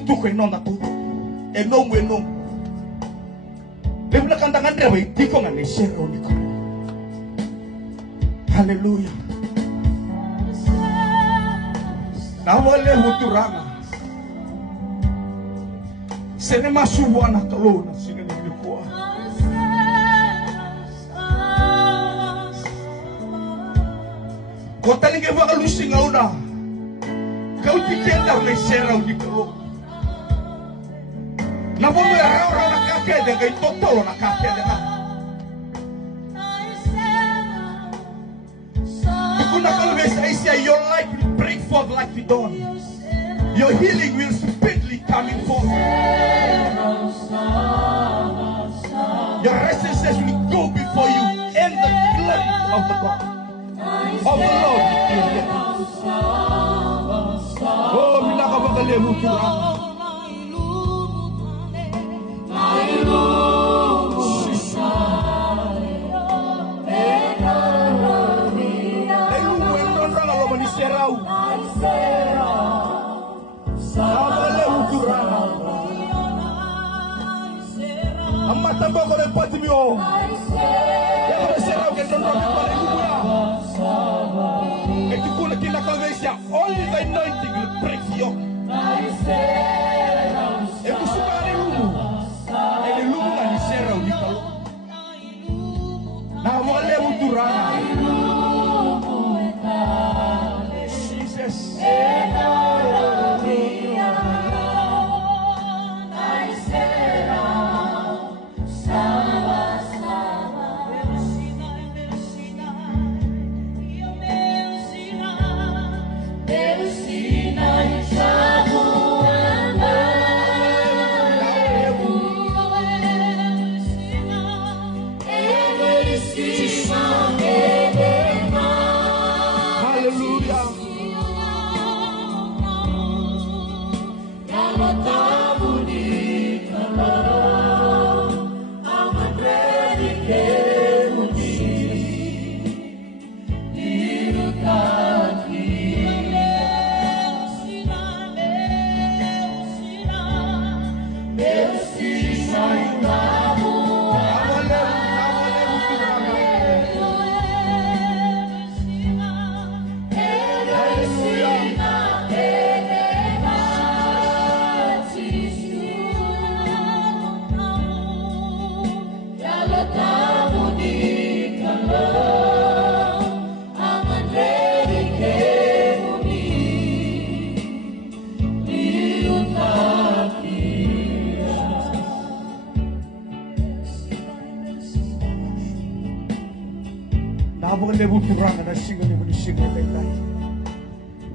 tuku eno na tu eno eno lebla kandangan dia bai tiko ngane shero niko. Haleluya. Nawale huturanga sene masuwana kalona sine nilikuwa kota ninge vakalusi ngauna kau tikenda mesera unikalo na bomo ya raura na kakede ngai totolo na kakede na kuna kalvesa isia your life will break forth like the dawn. Your healing will speedily coming forth. Your restlessness will go before you and the glory of the God of the Lord will be there. Oh, minakabagale mutura. Amata boko le patimio. Ya ko será que non robe para lugura. E tu kuna kila kalvesia only the anointing will break you. E kusuka le lugu. E le lugu na ni será unikalo. Na mo le muturana. Jesus.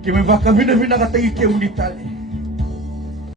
Kime vaka vina vina katagi ke unitali.